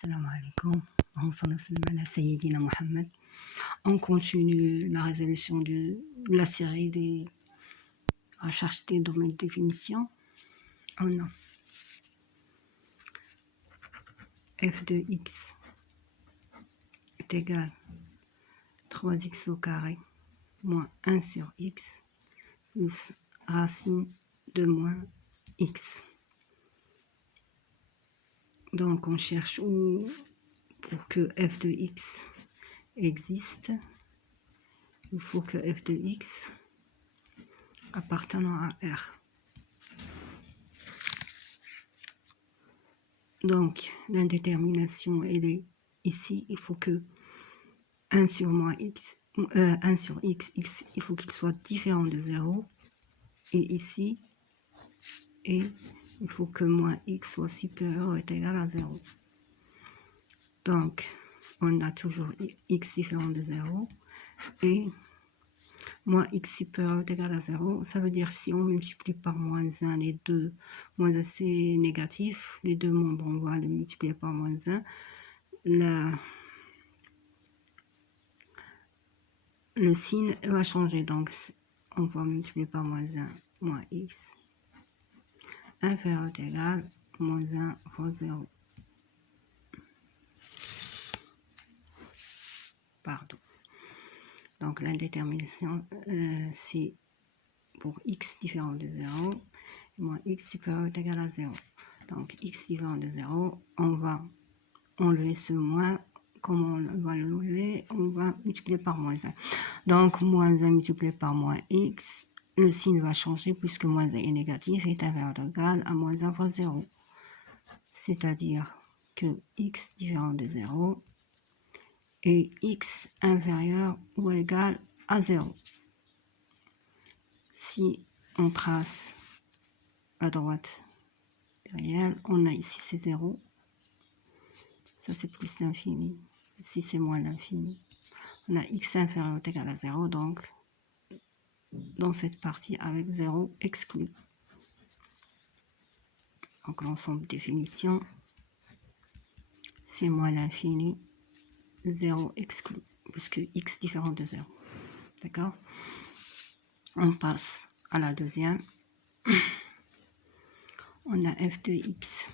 Salam alaikum. Sayyidina Mohammed. On continue la résolution de la série des recherches des domaines de définition. On a f de x est égal 3x au carré moins 1 sur x plus racine de moins x. Donc on cherche où pour que f de x existe, il faut que f de x appartenant à R. Donc l'indétermination elle est ici, il faut que 1 sur moins x, 1 sur x, il faut qu'il soit différent de 0. Et ici, il faut que moins x soit supérieur ou est égal à 0. Donc, on a toujours x différent de 0 et moins x supérieur ou est égal à 0. Ça veut dire si on multiplie par moins 1, les deux, moins 1 c'est négatif, les deux membres on va les multiplier par moins 1. Le signe va changer, donc on va multiplier par moins 1, moins x inférieur ou égal moins 1 fois 0. Pardon. Donc l'indétermination, c'est pour x différent de 0, moins x supérieur ou égal à 0. Donc x différent de 0, on va enlever ce moins. Comment on va l'enlever? On va multiplier par moins 1. Donc moins 1 multiplié par moins x, le signe va changer puisque moins 1 est négatif et est inférieur ou égal à moins 1 fois 0. C'est-à-dire que x différent de 0 et x inférieur ou égal à 0. Si on trace à droite derrière, on a ici c'est 0. Ça c'est plus l'infini. Ici c'est moins l'infini. On a x inférieur ou égal à 0, donc dans cette partie avec 0 exclu. Donc l'ensemble définition, c'est moins l'infini, 0 exclu, puisque x différent de 0. D'accord? On passe à la deuxième. On a f de x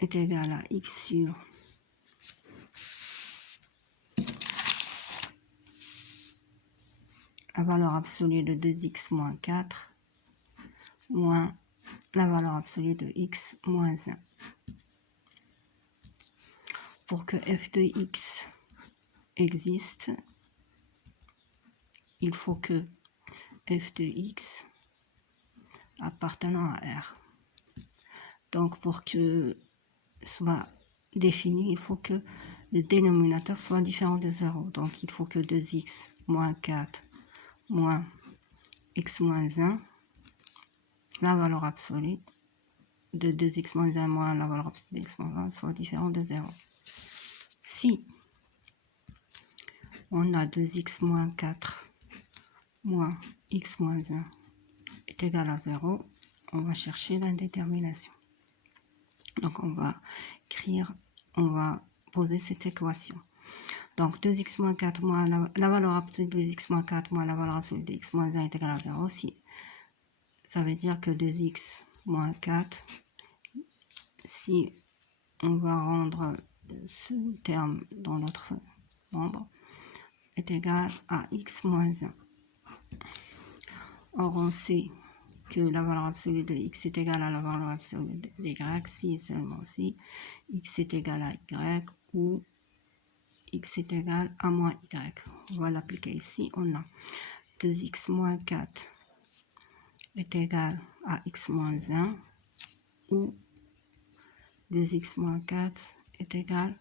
est égal à x sur la valeur absolue de 2x moins 4 moins la valeur absolue de x moins 1. Pour que f de x existe, il faut que f de x appartenant à R. Donc pour que soit défini, il faut que le dénominateur soit différent de 0. Donc il faut que 2x moins 4 moins x moins 1, la valeur absolue de 2x moins 1 moins la valeur absolue de x moins 1 soit différent de 0. Si on a 2x moins 4 moins x moins 1 est égal à 0, on va chercher l'indétermination. Donc on va poser cette équation. Donc 2x moins 4 moins la valeur absolue de x moins 4 moins la valeur absolue de x moins 1 est égal à 0. Si, ça veut dire que 2x moins 4, si on va rendre ce terme dans l'autre membre, est égal à x moins 1. Or on sait que la valeur absolue de x est égale à la valeur absolue de y si et seulement si x est égal à y ou x est égal à moins y. On va l'appliquer ici. On a 2x moins 4 est égal à x moins 1 ou 2x moins 4 est égal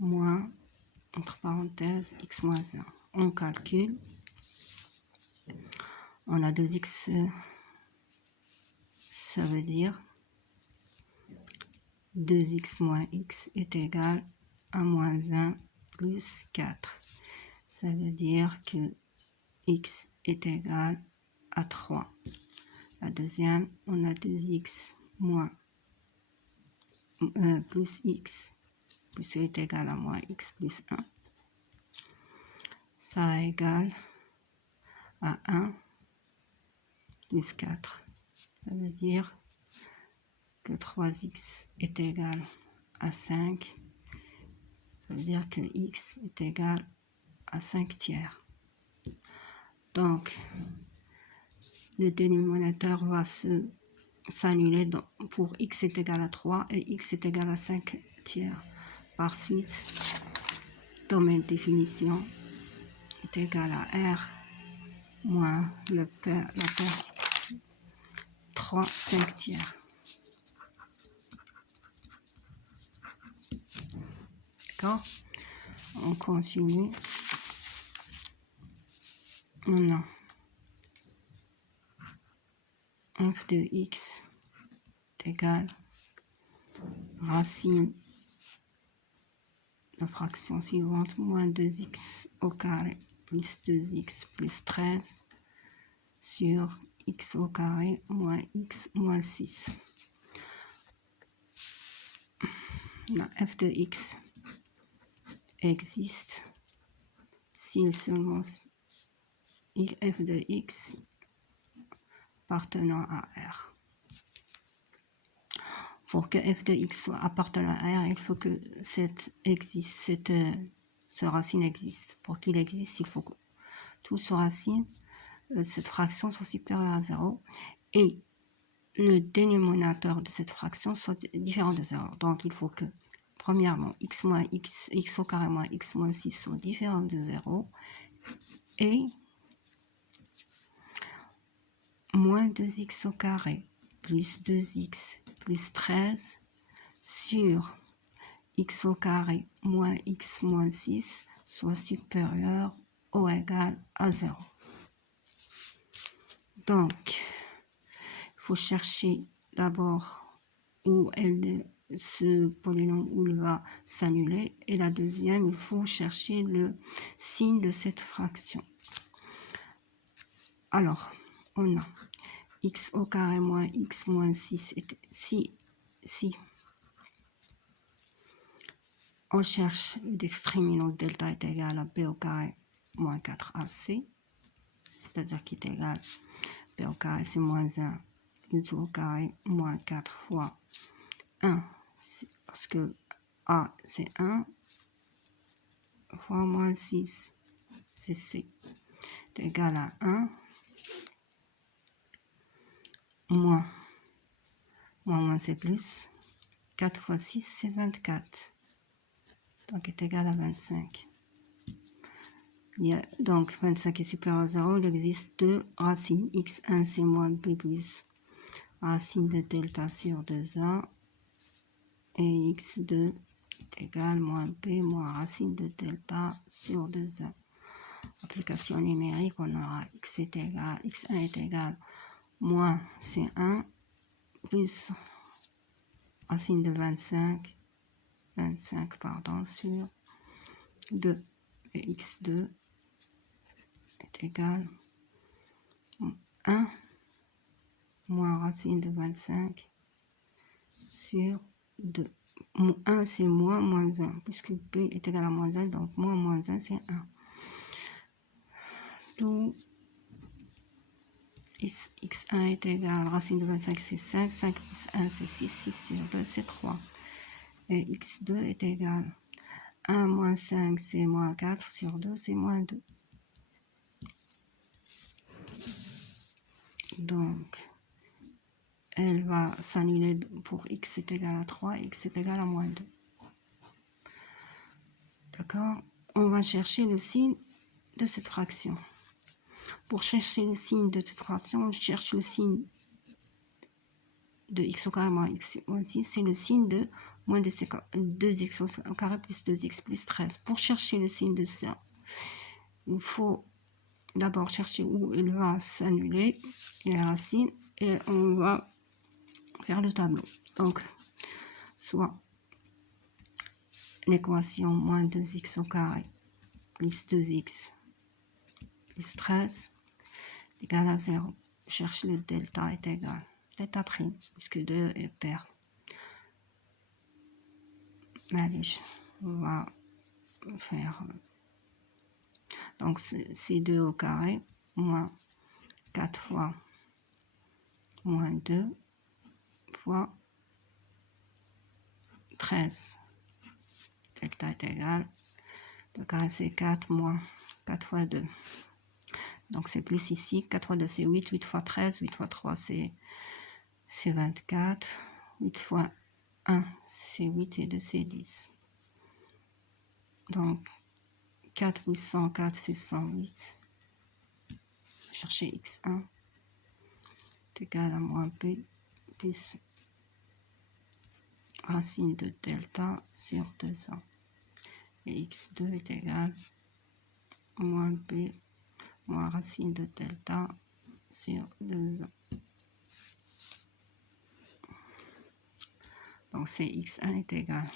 moins, entre parenthèses, x moins 1. On calcule. On a 2x, ça veut dire 2x moins x est égal à moins 1 plus 4. Ça veut dire que x est égal à 3. La deuxième, on a 2x moins plus x plus est égal à moins x plus 1. Ça égale à 1 plus 4. Ça veut dire que 3x est égal à 5. Ça veut dire que x est égal à 5 tiers. Donc, le dénominateur va s'annuler pour x est égal à 3 et x est égal à 5 tiers. Par suite, domaine de définition est égal à R moins la paire 3, 5 tiers. D'accord? On continue. On a f de x est égal racine la fraction suivante, moins 2x au carré plus 2x plus 13 sur x au carré moins x moins 6. La f de x existe si seulement f de x appartenant à R. Pour que f de x soit appartenant à R, il faut que ce racine existe. Pour qu'il existe, il faut que tout ce racine, cette fraction soit supérieure à 0 et le dénominateur de cette fraction soit différent de 0. Donc, il faut que, premièrement, x au carré moins x moins 6 soit différent de 0 et moins 2x au carré plus 2x plus 13 sur x au carré moins x moins 6 soit supérieur ou égal à 0. Donc, il faut chercher d'abord où ce polynôme où il va s'annuler et la deuxième, il faut chercher le signe de cette fraction. Alors, on a x au carré moins x moins 6. Si on cherche l'extrémino delta est égal à b au carré moins 4ac, c'est-à-dire qu'il est égal b au carré c'est moins 1 plus au carré moins 4 fois 1, parce que a c'est 1 fois moins 6 c'est c, est égal à 1 moins c'est plus, 4 fois 6 c'est 24, donc est égal à 25. Donc 25 est supérieur à 0, il existe deux racines, x1 c'est moins b plus racine de delta sur 2a et x2 est égal moins b moins racine de delta sur 2a. Application numérique, on aura x1 est égal moins c1 plus racine de 25 sur 2 et x2 est égal 1 moins racine de 25 sur 2. 1 c'est moins 1, puisque b est égal à moins 1, donc moins 1 c'est 1. D'où x1 est égal, racine de 25 c'est 5, 5 plus 1 c'est 6, 6 sur 2 c'est 3. Et x2 est égal 1 moins 5 c'est moins 4 sur 2 c'est moins 2. Donc, elle va s'annuler pour x est égal à 3, x est égal à moins 2. D'accord? On va chercher le signe de cette fraction. Pour chercher le signe de cette fraction, on cherche le signe de x au carré moins x moins 6, c'est le signe de moins de 2x au carré plus 2x plus 13. Pour chercher le signe de ça, il faut d'abord chercher où il va s'annuler et la racine, et on va faire le tableau. Donc, soit l'équation moins 2x au carré plus 2x plus 13 égale à 0. Cherche le delta est égal. Delta prime, puisque 2 est pair. Allez, on va faire donc c'est 2 au carré moins 4 fois moins 2 fois 13. Delta est égal, le carré c'est 4 moins 4 fois 2. Donc c'est plus ici, 4 fois 2 c'est 8, 8 fois 13, 8 fois 3 c'est 24, 8 fois 1 c'est 8 et 2 c'est 10. Donc 4 plus 104 c'est 108. Chercher x1 est égal à moins b plus racine de delta sur 2a. Et x2 est égal à moins b moins racine de delta sur 2a. Donc c'est x1 est égal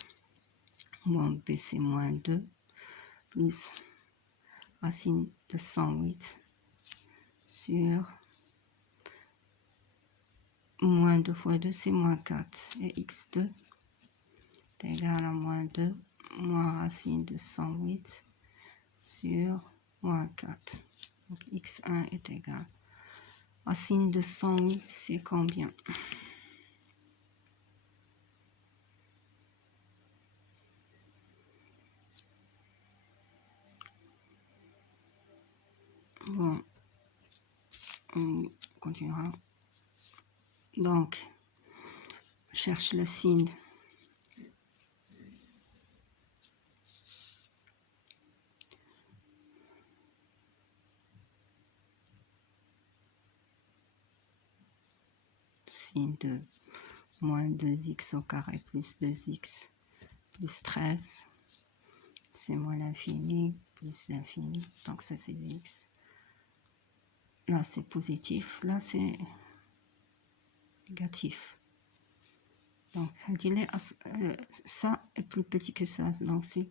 à moins b c'est moins 2 plus racine de 108 sur moins 2 fois 2 c'est moins 4 et x2 est égal à moins 2 moins racine de 108 sur moins 4. Donc x1 est égal. Racine de 108 c'est combien? Bon, on continuera. Donc, cherche le signe. Signe de moins 2x au carré plus 2x plus 13. C'est moins l'infini plus l'infini. Donc ça c'est x. Là c'est positif. Là c'est négatif. Donc ça est plus petit que ça. Donc c'est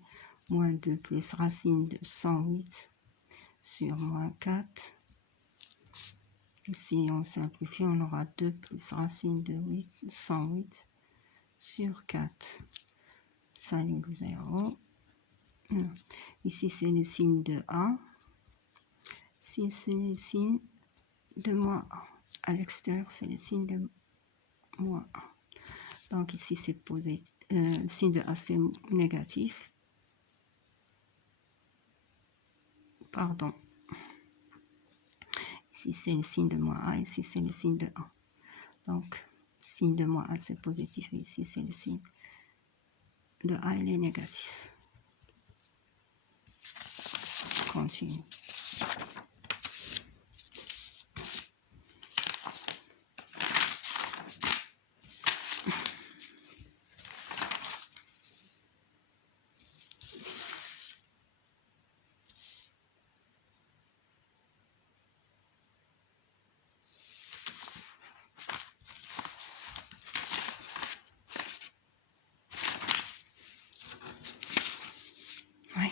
moins 2 plus racine de 108 sur moins 4. Ici, on simplifie, on aura 2 plus racine de 108 sur 4. Ça égale 0. Ici, c'est le signe de A. Ici, c'est le signe de moins A. À l'extérieur, c'est le signe de moins A. Donc ici, c'est positif. Le signe de A, c'est négatif. Pardon. Ici, c'est le signe de moins A. Ici, c'est le signe de A. Donc, signe de moins A, c'est positif. Et ici, c'est le signe de A, il est négatif. Continue. Oui.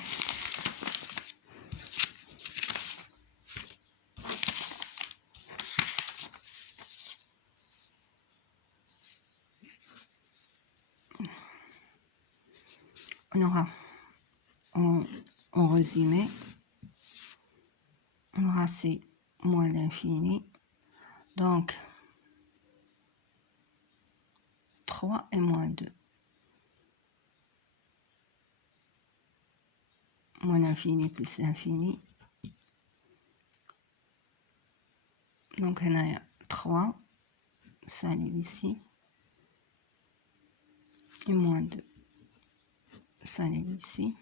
On aura, en résumé, on aura C moins l'infini. Donc, 3 et moins 2. Moins l'infini plus l'infini. Donc, on a 3, ça arrive ici. Et moins 2, ça arrive ici.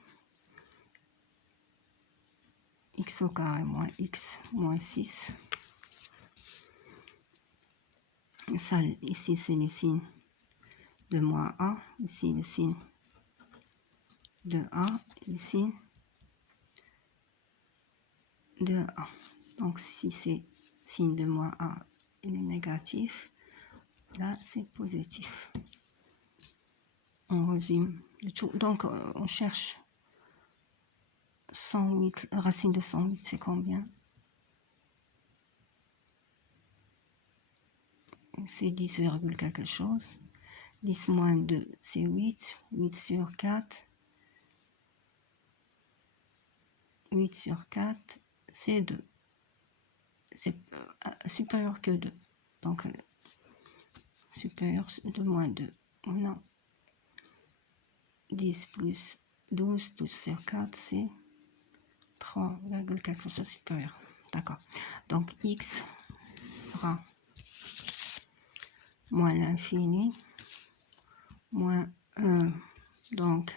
X au carré moins x moins 6. Ça, ici, c'est le signe de moins A. Ici, le signe de A. Ici, de A. Donc, si c'est signe de moins A, il est négatif. Là, c'est positif. On résume le tout. Donc, on cherche 108. Racine de 108, c'est combien? C'est 10, quelque chose. 10 moins 2, c'est 8. 8 sur 4. 8 sur 4, c'est 2. C'est supérieur que 2. Donc, supérieur de moins 2. On a 10 plus 12, 12 sur 4, c'est 3,4 chose supérieur. D'accord. Donc, x sera moins l'infini, moins 1, donc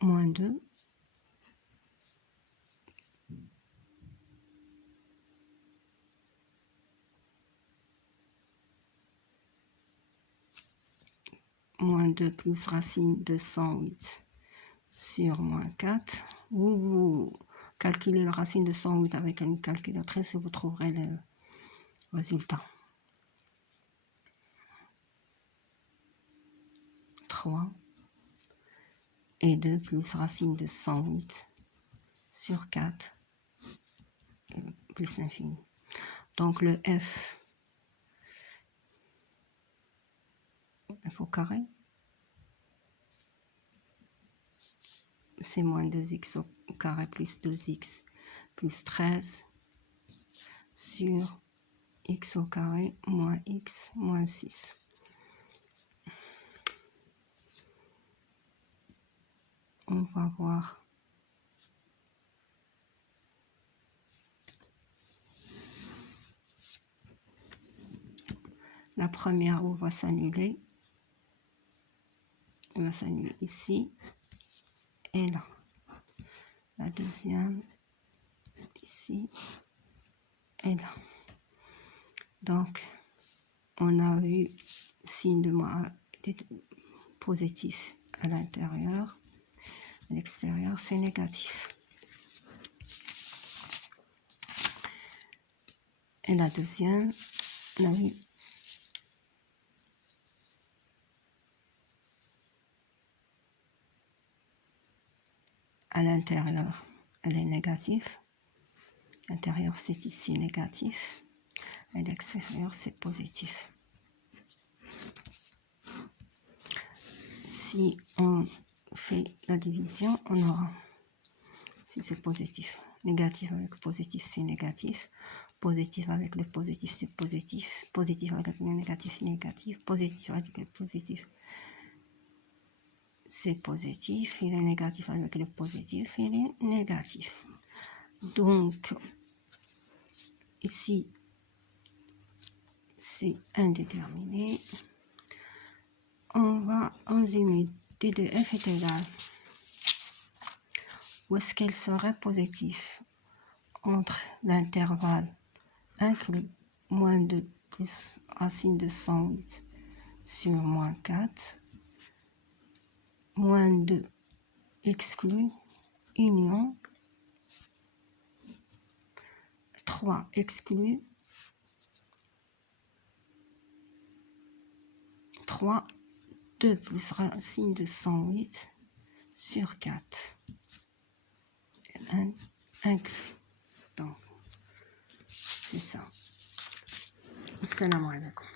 moins 2, moins 2 plus racine de 108 sur moins 4. Vous calculez la racine de 108 avec une calculatrice et vous trouverez le résultat. 3 et 2 plus racine de 108 sur 4 plus l'infini. Donc le f au carré, c'est moins 2x au carré plus 2x plus 13 sur x au carré moins x moins 6. On va voir la première, on va s'annuler. On va s'annuler ici et là. La deuxième, ici et là. Donc, on a eu signe de moins positif à l'intérieur. À l'extérieur, c'est négatif. Et la deuxième, on a eu à l'intérieur, elle est négative. L'intérieur, c'est ici négatif. Et l'extérieur, c'est positif. Si on fait la division, on aura, si c'est positif, négatif avec positif, c'est négatif. Positif avec le positif, c'est positif. Positif avec le négatif, négatif. Positif avec le positif, c'est positif. Il est négatif avec le positif, il est négatif. Donc, ici, c'est indéterminé. On va résumer d de f est égal. Où est-ce qu'elle serait positive? Entre l'intervalle inclus moins 2 plus racine de 108 sur moins 4, moins 2 exclu, union, 3 exclu, 3, 2 plus racine de 108 sur 4, 1 inclus. Donc, c'est ça. Assalamu alaikum.